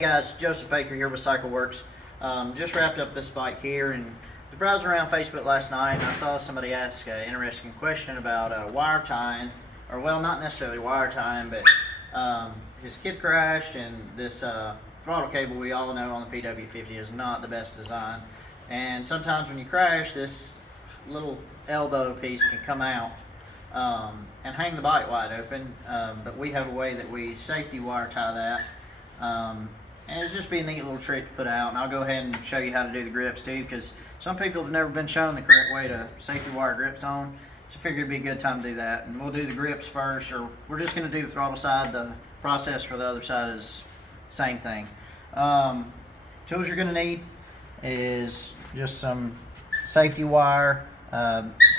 Hey guys, Joseph Baker here with CycleWorks. Just wrapped up this bike here and was browsing around Facebook last night and I saw somebody ask an interesting question about wire tying, or well, not necessarily wire tying, but his kid crashed and this throttle cable we all know on the pw50 is not the best design, and sometimes when you crash this little elbow piece can come out and hang the bike wide open, but we have a way that we safety wire tie that. And it's just be a neat little trick to put out, and I'll go ahead and show you how to do the grips too, because some people have never been shown the correct way to safety wire grips on, so I figured it'd be a good time to do that. And we'll do the grips first, or we're just going to do the throttle side. The process for the other side is the same thing. Tools you're going to need is just some safety wire.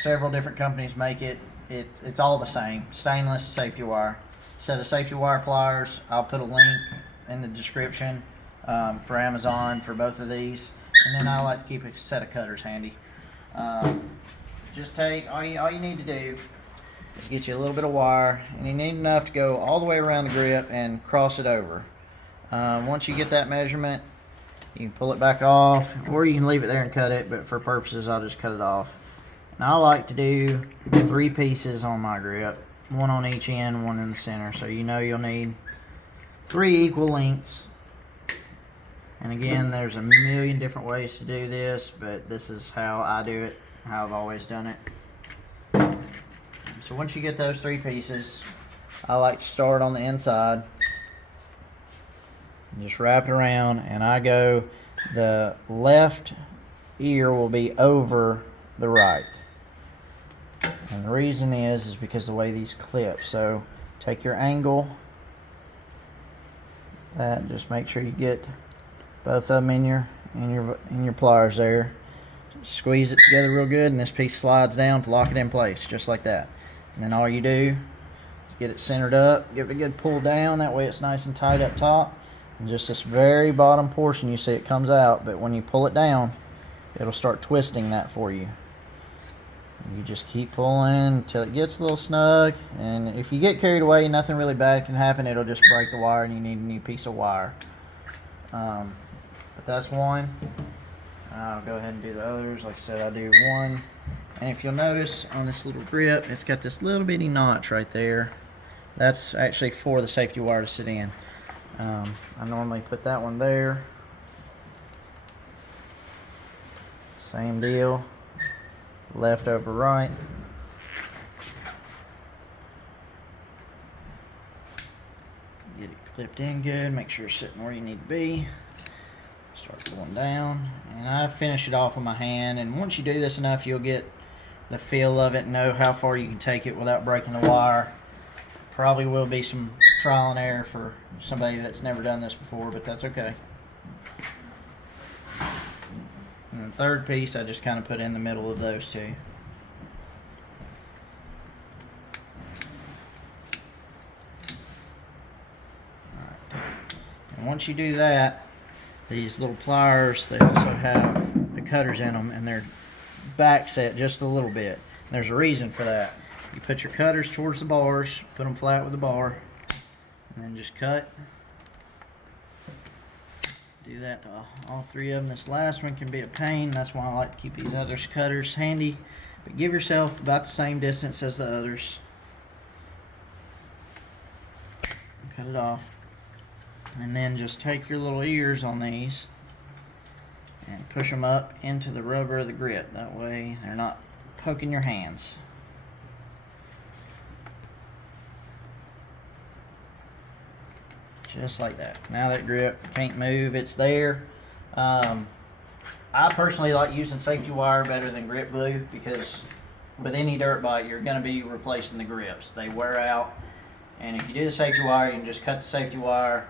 Several different companies make it. It's all the same, stainless safety wire. Set of safety wire pliers. I'll put a link in the description for Amazon for both of these, and then I like to keep a set of cutters handy. Just take all you need to do is get you a little bit of wire, and you need enough to go all the way around the grip and cross it over. Once you get that measurement, you can pull it back off, or you can leave it there and cut it, but for purposes I'll just cut it off. Now I like to do 3 pieces on my grip, one on each end, one in the center, so you know you'll need 3 equal lengths. And again, there's a million different ways to do this, but this is how I do it, how I've always done it. So once you get those 3 pieces, I like to start on the inside and just wrap it around, and I go, the left ear will be over the right. And the reason is because the way these clip. So take your angle, just make sure you get both of them in your pliers there. Squeeze it together real good, and this piece slides down to lock it in place, just like that. And then all you do is get it centered up, give it a good pull down, that way it's nice and tight up top. And just this very bottom portion, you see it comes out, but when you pull it down, it'll start twisting that for you. You just keep pulling until it gets a little snug, and if you get carried away, nothing really bad can happen. It'll just break the wire and you need a new piece of wire. But that's one. I'll go ahead and do the others. Like I said, I do one, and if you'll notice on this little grip, it's got this little bitty notch right there. That's actually for the safety wire to sit in. I normally put that one there. Same deal. Left over right. Get it clipped in good, make sure it's sitting where you need to be. Start going down, and I finish it off with my hand, and once you do this enough, you'll get the feel of it and know how far you can take it without breaking the wire. Probably will be some trial and error for somebody that's never done this before, but that's okay. And the third piece I just kind of put in the middle of those two. Alright. And once you do that, these little pliers, they also have the cutters in them, and they're back set just a little bit. And there's a reason for that. You put your cutters towards the bars, put them flat with the bar, and then just cut. Do that to all 3 of them. This last one can be a pain. That's why I like to keep these other cutters handy. But give yourself about the same distance as the others. Cut it off. And then just take your little ears on these and push them up into the rubber of the grip. That way they're not poking your hands. Just like that. Now that grip can't move, it's there. I personally like using safety wire better than grip glue, because with any dirt bike you're going to be replacing the grips. They wear out, and if you do the safety wire, you can just cut the safety wire,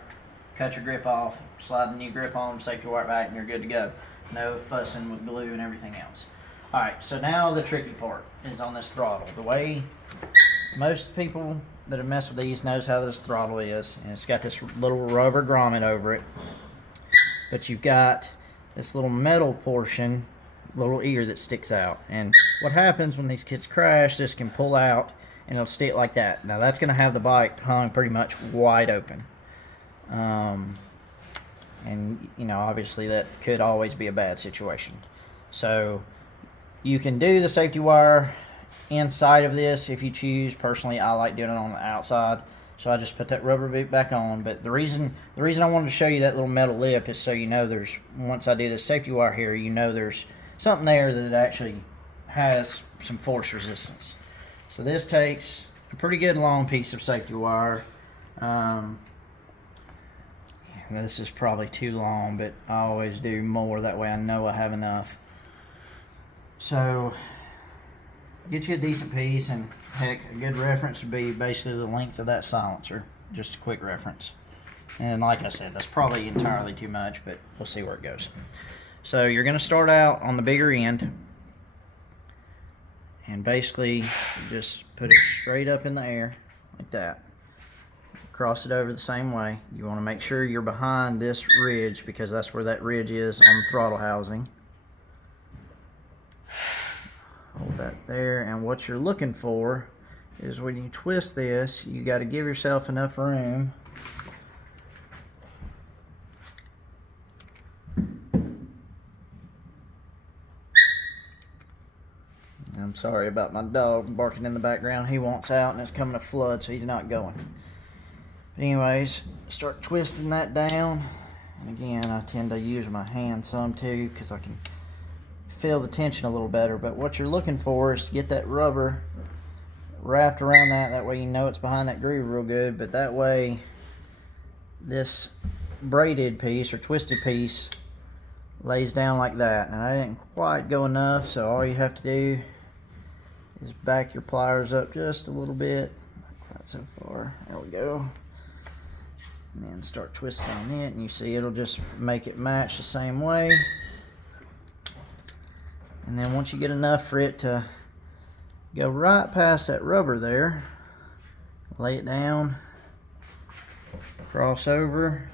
cut your grip off, slide the new grip on, safety wire back, and you're good to go. No fussing with glue and everything else. Alright, so now the tricky part is on this throttle. The way most people that have messed with these knows how this throttle is, and it's got this little rubber grommet over it, but you've got this little metal portion, little ear that sticks out, and what happens when these kids crash, this can pull out and it'll stick like that. Now that's going to have the bike hung pretty much wide open. and you know, obviously that could always be a bad situation. So you can do the safety wire inside of this if you choose. Personally, I like doing it on the outside, so I just put that rubber boot back on. But the reason I wanted to show you that little metal lip is so you know there's, once I do this safety wire here, you know there's something there that it actually has some force resistance. So this takes a pretty good long piece of safety wire. This is probably too long, but I always do more, that way I know I have enough. So get you a decent piece, and heck, a good reference would be basically the length of that silencer. Just a quick reference. And like I said, that's probably entirely too much, but we'll see where it goes. So you're going to start out on the bigger end, and basically just put it straight up in the air like that. Cross it over the same way. You want to make sure you're behind this ridge, because that's where that ridge is on the throttle housing. Hold that there, and what you're looking for is when you twist this, you got to give yourself enough room I'm sorry about my dog barking in the background. He wants out and it's coming a flood, so he's not going. But anyways, start twisting that down. And again, I tend to use my hand some too, because I can feel the tension a little better. But what you're looking for is to get that rubber wrapped around that way you know it's behind that groove real good. But that way this braided piece or twisted piece lays down like that. And I didn't quite go enough, so all you have to do is back your pliers up just a little bit. Not quite so far. There we go. And then start twisting on it, and you see it'll just make it match the same way. And then once you get enough for it to go right past that rubber there, lay it down, cross over.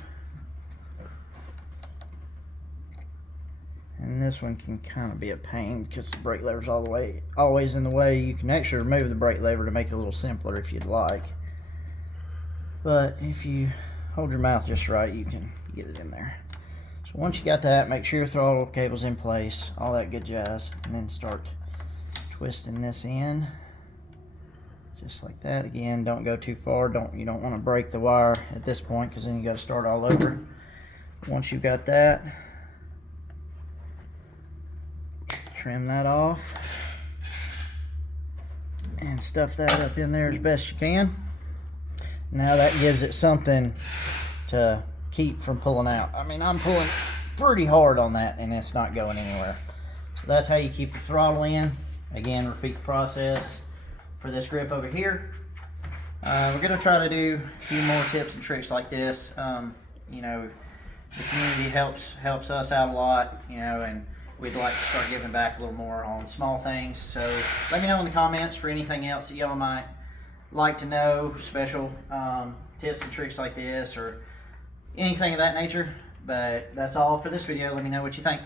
And this one can kind of be a pain because the brake lever's always in the way. You can actually remove the brake lever to make it a little simpler if you'd like. But if you hold your mouth just right, you can get it in there. So once you got that, make sure your throttle cable's in place, all that good jazz, and then start twisting this in. Just like that. Again, don't go too far. You don't want to break the wire at this point, because then you got to start all over. Once you've got that, trim that off and stuff that up in there as best you can. Now that gives it something to keep from pulling out. I mean, I'm pulling pretty hard on that and it's not going anywhere. So that's how you keep the throttle in. Again, repeat the process for this grip over here. We're going to try to do a few more tips and tricks like this. You know, the community helps us out a lot, you know, and we'd like to start giving back a little more on small things. So let me know in the comments for anything else that y'all might like to know, special tips and tricks like this or anything of that nature. But that's all for this video. Let me know what you think.